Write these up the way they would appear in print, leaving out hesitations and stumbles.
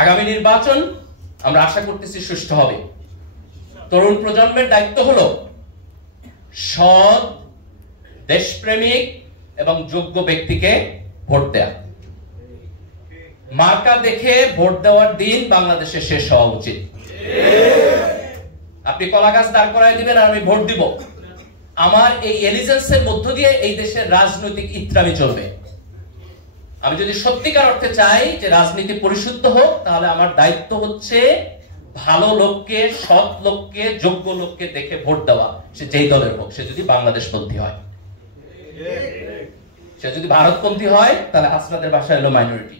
আগামী নির্বাচন আমরা আশা করতেছি সুষ্ঠু হবে। তরুণ প্রজন্মের দায়িত্ব হলো সৎ, দেশপ্রেমিক এবং যোগ্য ব্যক্তিকে ভোট দেয়া। মার্কা দেখে ভোট দেওয়ার দিন বাংলাদেশে শেষ হওয়া উচিত। আপনি কলা গাছ দাঁড় করায় দিবেন আর আমি ভোট দিব, আমার এই এলিজেন্সের মধ্য দিয়ে এই দেশের রাজনৈতিক ইত্রামি চলবে। আমি যদি সত্যিকার অর্থে চাই যে রাজনীতি পরিশুদ্ধ হোক, তাহলে আমার দায়িত্ব হচ্ছে ভালো লোককে, সৎ লোককে, যোগ্য লোককে দেখে ভোট দেওয়া, সে যেই দলের হোক। সে যদি বাংলাদেশপন্থী হয়, সে যদি ভারতপন্থী হয়, তাহলে হাসনাদের ভাষায় হলো মাইনরিটি।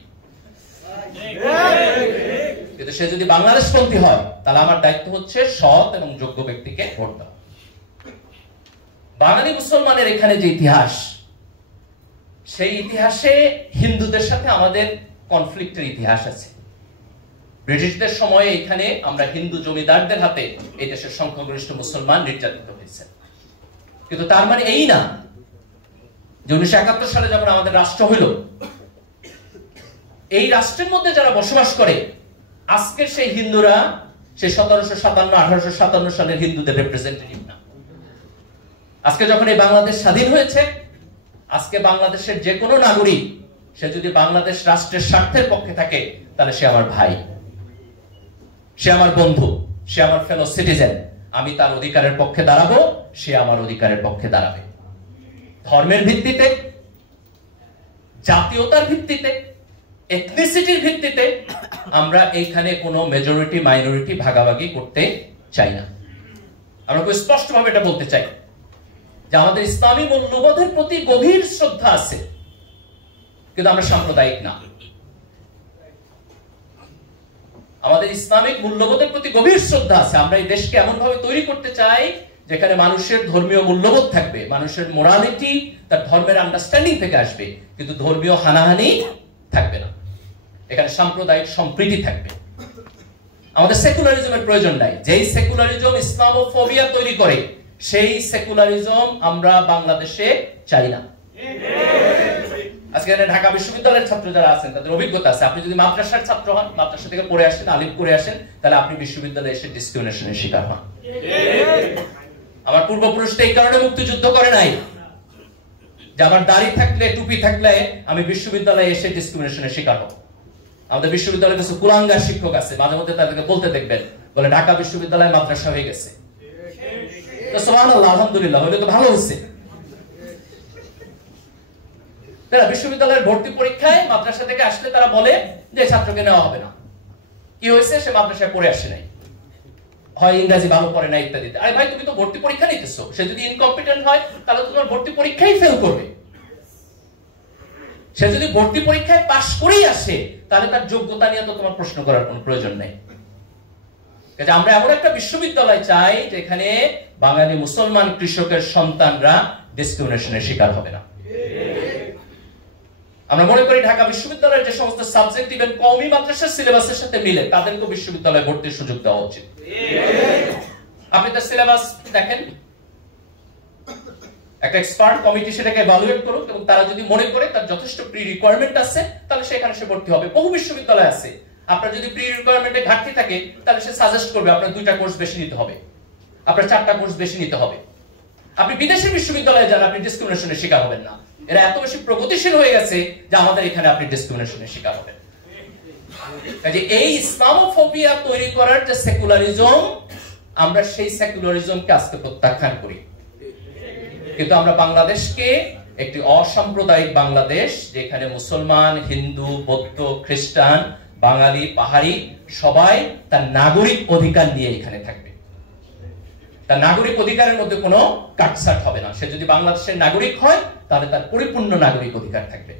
কিন্তু সে যদি বাংলাদেশপন্থী হয়, তাহলে আমার দায়িত্ব হচ্ছে সৎ এবং যোগ্য ব্যক্তিকে ভোট দেওয়া। বাঙালি মুসলমানের এখানে যে ইতিহাস, সেই ইতিহাসে হিন্দুদের সাথে আমাদের কনফ্লিক্টের ইতিহাস আছে। ব্রিটিশদের সময়ে এখানে আমরা হিন্দু জমিদারদের হাতে এই দেশের সংখ্যাগরিষ্ঠ মুসলমান নির্যাতিত হয়েছে। কিন্তু তার মানে এই না যে 1971 সালে যখন আমাদের রাষ্ট্র হইল, এই রাষ্ট্রের মধ্যে যারা বসবাস করে আজকের সেই হিন্দুরা সেই 1757-1857 সালের হিন্দুদের রিপ্রেজেন্টেটিভ না। আজকে যখন এই বাংলাদেশ স্বাধীন হয়েছে, আজকে বাংলাদেশের যে কোনো নাগরিক সে যদি বাংলাদেশ রাষ্ট্রের স্বার্থের পক্ষে থাকে, তাহলে সে আমার ভাই, সে আমার বন্ধু, সে আমার ফেলো সিটিজেন। আমি তার অধিকারের পক্ষে দাঁড়াবো, সে আমার অধিকারের পক্ষে দাঁড়াবে। ধর্মের ভিত্তিতে, জাতীয়তার ভিত্তিতে, এথনিসিটির ভিত্তিতে আমরা এইখানে কোনো মেজরিটি মাইনরিটি ভাগাভাগি করতে চাই না। আমরা খুব স্পষ্টভাবে এটা বলতে চাই যে আমাদের ইসলামী মূল্যবোধের প্রতি গভীর শ্রদ্ধা আছে, কিন্তু আমরা সাম্প্রদায়িক না। আমাদের ইসলামিক মূল্যবোধের প্রতি গভীর শ্রদ্ধা আছে। আমরা এই দেশকে এমন ভাবে তৈরি করতে চাই যেখানে মানুষের ধর্মীয় মূল্যবোধ থাকবে, মানুষের মোরালিটি তার ধর্মের আন্ডারস্ট্যান্ডিং থেকে আসবে, কিন্তু ধর্মীয় হানাহানি থাকবে না। এখানে সাম্প্রদায়িক সম্প্রীতি থাকবে। আমাদের সেকুলারিজমের প্রয়োজন নাই। যেই সেকুলারিজম ইসলামোফোবিয়া তৈরি করে, সেই সেকুলারিজম আমরা বাংলাদেশে চাই না। আজকে ঢাকা বিশ্ববিদ্যালয়ের ছাত্র যারা আছেন, তাদের অভিজ্ঞতা আছে। আপনি যদি মাদ্রাসার ছাত্র হন, মাদ্রাসা থেকে পড়ে আসেন, আলিম করে আসেন, তাহলে আপনি বিশ্ববিদ্যালয়ে এসে ডিসক্রিমিনেশনের শিকার হন। আমার পূর্বপুরুষরা এই কারণে মুক্তিযুদ্ধ করে নাই যে আমার দাড়ি থাকলে, টুপি থাকলে আমি বিশ্ববিদ্যালয়ে এসে ডিসক্রিমিনেশনের শিকার হব। আমাদের বিশ্ববিদ্যালয়ে কিছু কুলাঙ্গার শিক্ষক আছে, মাঝে মধ্যে তাদেরকে বলতে দেখবেন, বলে ঢাকা বিশ্ববিদ্যালয় মাদ্রাসা হয়ে গেছে। তো সুবহানাল্লাহ, আলহামদুলিল্লাহ, হলে তো ভালো হচ্ছে। তারা বিশ্ববিদ্যালয়ের ভর্তি পরীক্ষায় মাদ্রাসা থেকে আসলে তারা বলে যে ছাত্রকে নেওয়া হবে না। কি হয়েছে? সে মাদ্রাসায় পড়ে আসে নাই, হয় ইংরেজি ভালো পড়ে না, ইত্যাদি। আরে ভাই, তুমি তো ভর্তি পরীক্ষা নিতেছো। সে যদি ইনকম্পিটেন্ট হয়, তাহলে তোমার ভর্তি পরীক্ষাই ফেল করবে। সে যদি ভর্তি পরীক্ষায় পাশ করেই আসে, তাহলে তার যোগ্যতা নিয়ে তো তোমার প্রশ্ন করার কোনো প্রয়োজন নেই। আমরা এমন একটা বিশ্ববিদ্যালয় চাই যেখানে বাঙালি মুসলমান কৃষকের সন্তানরা ডিসক্রিমিনেশনের শিকার হবে না। আমরা মনে করি ঢাকা বিশ্ববিদ্যালয়ের যে সমস্ত সাবজেক্ট ইভেন কওমি মাদ্রাসার সিলেবাসের সাথে মিলে, তাদেরকে বিশ্ববিদ্যালয়ে ভর্তির সুযোগ দেওয়া উচিত। আপনি তার সিলেবাস দেখেন, একটা এক্সপার্ট কমিটি সেটাকে এভালুয়েট করুক, এবং তারা যদি মনে করে তার যথেষ্ট প্রি রিকোয়ারমেন্ট আছে, তাহলে সেখানে সে ভর্তি হবে। বহু বিশ্ববিদ্যালয় আছে, আপনার যদি প্রি রিকোয়ারমেন্টে ঘাটতি থাকে, তাহলে সে সাজেস্ট করবে আপনার 2টা কোর্স বেশি নিতে হবে, আপনার 4টা কোর্স বেশি নিতে হবে। আপনি বিদেশের বিশ্ববিদ্যালয়ে যান, আপনি ডিসক্রিমিনেশনের শিকার হবেন না। এরা এত বেশি প্রগতিশীল হয়ে গেছে যে আমাদের এখানে আপনি ডিসক্রিমিনেশনের শিকার হবেন। কাজে এই ইসলামোফোবিয়া তৈরি করার যে সেকুলারিজম, আমরা সেই সেকুলারিজমকে আজকে প্রত্যাখ্যান করি। কিন্তু আমরা বাংলাদেশকে একটি অসাম্প্রদায়িক বাংলাদেশ, যেখানে মুসলমান, হিন্দু, বৌদ্ধ, খ্রিস্টান, বাঙালি, পাহাড়ি সবাই তার নাগরিক অধিকার নিয়ে এখানে থাকবে। তার নাগরিক অধিকারের মধ্যে কোনো কাটছাট হবে না। সে যদি বাংলাদেশের নাগরিক হয়, তাহলে তার পরিপূর্ণ নাগরিক অধিকার থাকবে।